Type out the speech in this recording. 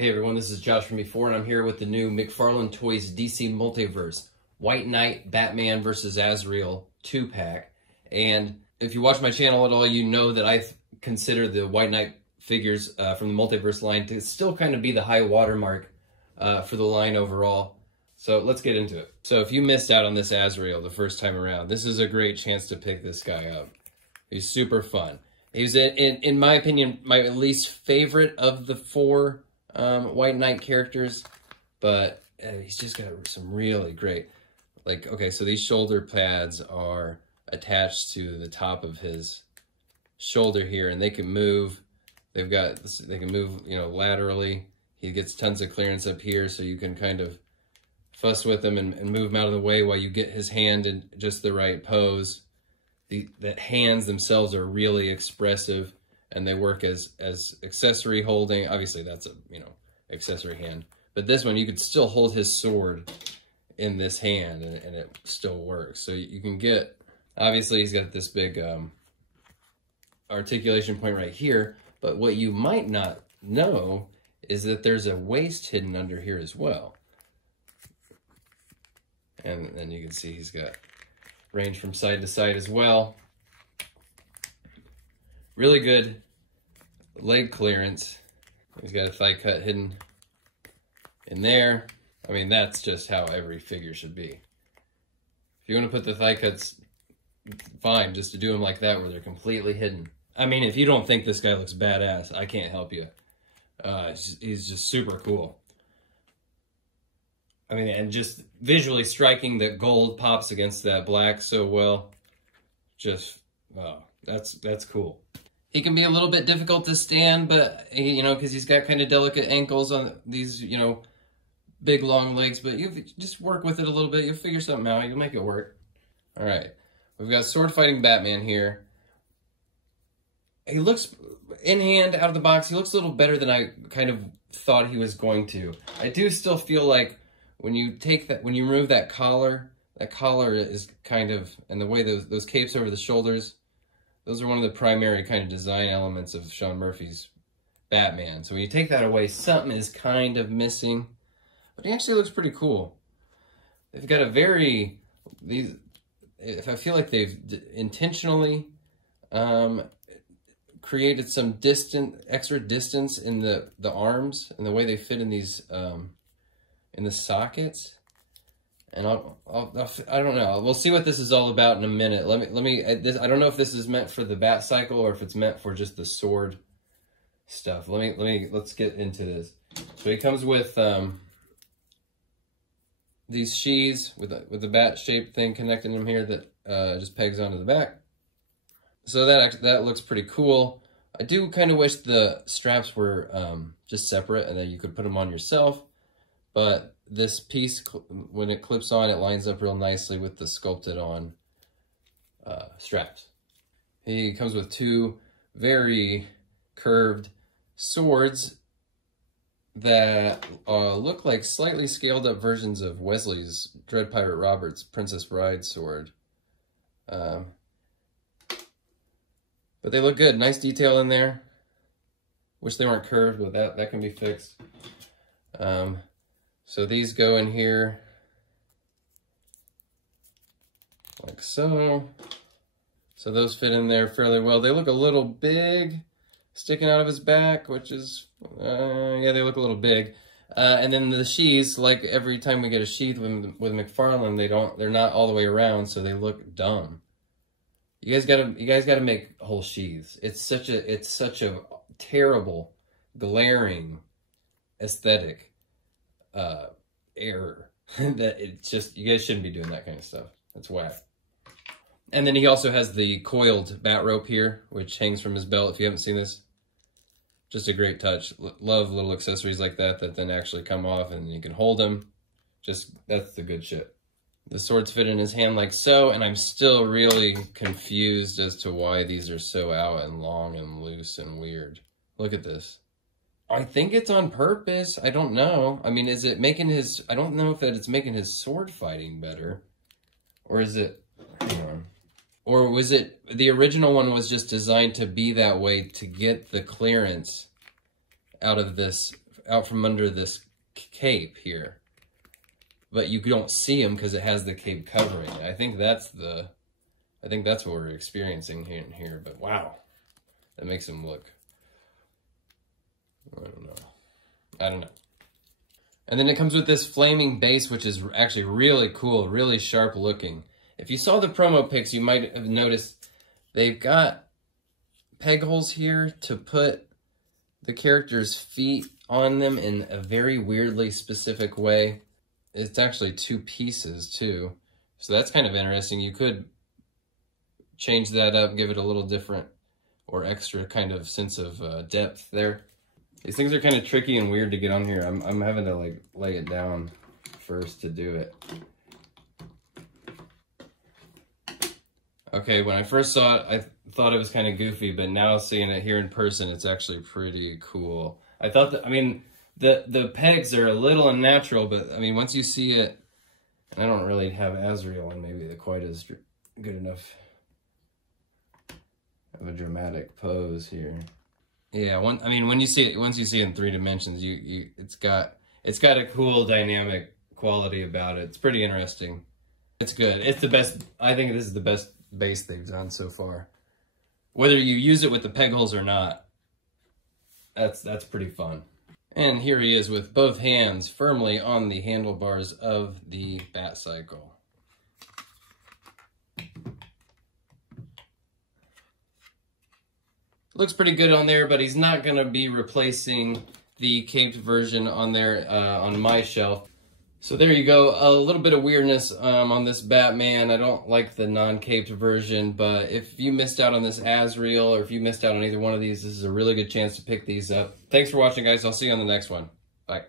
Hey everyone, this is Josh from before, and I'm here with the new McFarlane Toys DC Multiverse White Knight Batman vs. Azrael 2-pack. And if you watch my channel at all, you know that I consider the White Knight figures from the Multiverse line to still kind of be the high watermark for the line overall. So let's get into it. So if you missed out on this Azrael the first time around, this is a great chance to pick this guy up. He's super fun. He's, in my opinion, my least favorite of the four White Knight characters, but he's just got some really great, like, okay, so these shoulder pads are attached to the top of his shoulder here, and they can move. They can move, you know, laterally. He gets tons of clearance up here, so you can kind of fuss with him and move him out of the way while you get his hand in just the right pose. The hands themselves are really expressive, and they work as accessory holding. Obviously, that's a, you know, accessory hand. But this one, you could still hold his sword in this hand, and it still works. So you can get, obviously, he's got this big articulation point right here. But what you might not know is that there's a waist hidden under here as well. And then you can see he's got range from side to side as well. Really good leg clearance. He's got a thigh cut hidden in there. I mean, that's just how every figure should be. If you want to put the thigh cuts, fine, just to do them like that where they're completely hidden. I mean, if you don't think this guy looks badass, I can't help you. He's just super cool. I mean, and just visually striking, that gold pops against that black so well. Just, wow, that's cool. He can be a little bit difficult to stand, but, you know, because he's got kind of delicate ankles on these, you know, big long legs, but you just work with it a little bit. You'll figure something out. You'll make it work. All right. We've got sword fighting Batman here. He looks, in hand, out of the box, he looks a little better than I kind of thought he was going to. I do still feel like when you take that, when you remove that collar is kind of, and the way those capes over the shoulders, those are one of the primary kind of design elements of Sean Murphy's Batman. So when you take that away, something is kind of missing, but he actually looks pretty cool. They've got a very, I feel like they've intentionally created some extra distance in the arms and the way they fit in these, in the sockets. And I don't know. We'll see what this is all about in a minute. I don't know if this is meant for the bat cycle or if it's meant for just the sword stuff. Let's get into this. So he comes with these sheaths with the bat shaped thing connecting them here that just pegs onto the back. So that looks pretty cool. I do kind of wish the straps were just separate and then you could put them on yourself. But this piece, when it clips on, it lines up real nicely with the sculpted on straps. He comes with two very curved swords that look like slightly scaled up versions of Wesley's Dread Pirate Roberts' Princess Bride sword. But they look good. Nice detail in there. Wish they weren't curved, but that can be fixed. So these go in here like so. So those fit in there fairly well. They look a little big sticking out of his back, which is, yeah, they look a little big. And then the sheaths, like every time we get a sheath with McFarlane, they're not all the way around, so they look dumb. You guys gotta make whole sheaths. It's such a terrible, glaring aesthetic error that it's just, you guys shouldn't be doing that kind of stuff. That's whack. And then he also has the coiled bat rope here, which hangs from his belt. If you haven't seen this, just a great touch. Love little accessories like that then actually come off and you can hold them. Just, that's the good shit. The swords fit in his hand like so, and I'm still really confused as to why these are so out and long and loose and weird. Look at this. I think it's on purpose. I don't know. I mean, is it making his... I don't know if it's making his sword fighting better. Or is it... Hang on. Or was it... The original one was just designed to be that way to get the clearance out of this out from under this cape here. But you don't see them because it has the cape covering. I think that's what we're experiencing here. But wow, that makes him look, I don't know. And then it comes with this flaming base, which is actually really cool, really sharp looking. If you saw the promo pics, you might have noticed they've got peg holes here to put the character's feet on them in a very weirdly specific way. It's actually 2 pieces too. So that's kind of interesting. You could change that up, give it a little different or extra kind of sense of depth there. These things are kind of tricky and weird to get on here. I'm having to like lay it down first to do it. Okay, when I first saw it, I thought it was kind of goofy, but now seeing it here in person, it's actually pretty cool. I thought that, I mean, the pegs are a little unnatural, but I mean, once you see it, and I don't really have Azrael and maybe quite as good enough of a dramatic pose here. Yeah, I mean, when you see it, once you see it in 3 dimensions, it's got a cool dynamic quality about it. It's pretty interesting. It's good. It's the best. I think this is the best base they've done so far. Whether you use it with the peg holes or not, that's pretty fun. And here he is with both hands firmly on the handlebars of the Batcycle. Looks pretty good on there, but he's not going to be replacing the caped version on there on my shelf. So there you go, a little bit of weirdness on this Batman. I don't like the non-caped version, but if you missed out on this Azrael, or if you missed out on either one of these, this is a really good chance to pick these up. Thanks for watching, guys. I'll see you on the next one. Bye.